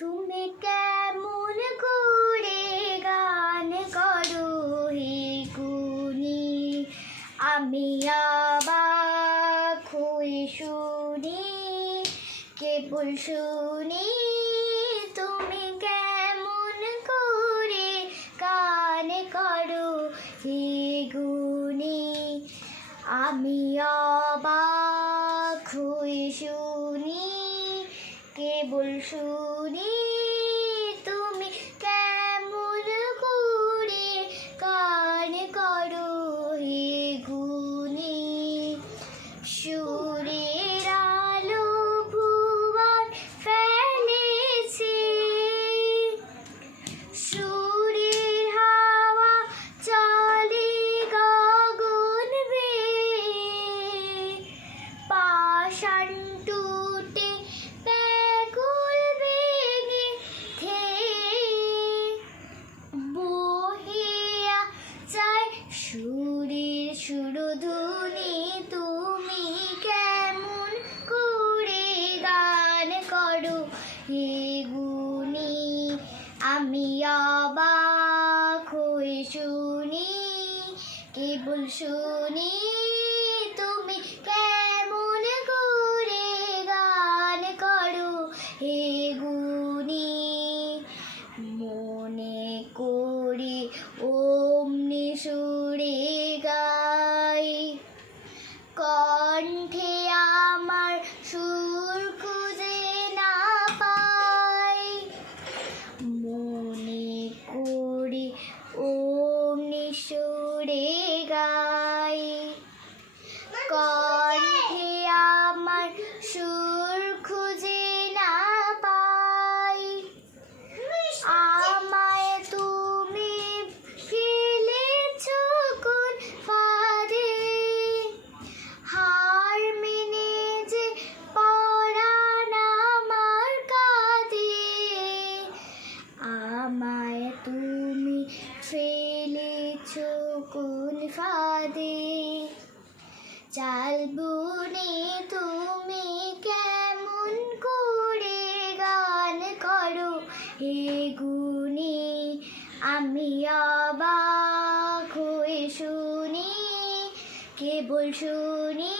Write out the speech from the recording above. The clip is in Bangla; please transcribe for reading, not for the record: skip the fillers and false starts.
তুমি কেমন করে গান করো হে গুণী, আমি অবাক হয়ে শুনি, কেবল শুনি। তুমি কেমন করে গান করো হে গুণী, আমি অবাক হয়ে শুনি, কেবল শুনি। তুমি কেমন করে গান করো হে গুণী, সুরের আলো ভুবন ফেলেছে, সুরের হাওয়া চলে গগন বেয়ে, পাষাণ টুটে ব্যাকুল বেগে বহিয়া যায় সুরের সুরধুনী। তুমি কেমন করে গান করো হে গুণী, আমি অবাক হয়ে শুনি, কেবল শুনি। তুমি কেমন করে গান করো হে গুণী, মনে করি অমনি সুরে গাই, কণ্ঠে আমার সুর খুঁজে না পাই। মনে করি অমনি সুরে গাই, কণ্ঠে আমার সুর খুঁজে না পাই। আমায় তুমি ফেলেছ কোন ফাঁদে, হার মেনে যে পরাণ আমার কাঁদে। আমায় তুমি ফেলেছ কোন ফাঁদে, চাল বুনে তুমি কেমন করে গান করো হে গুণী, আমি অবাক হয়ে শুনি, কেবল শুনি।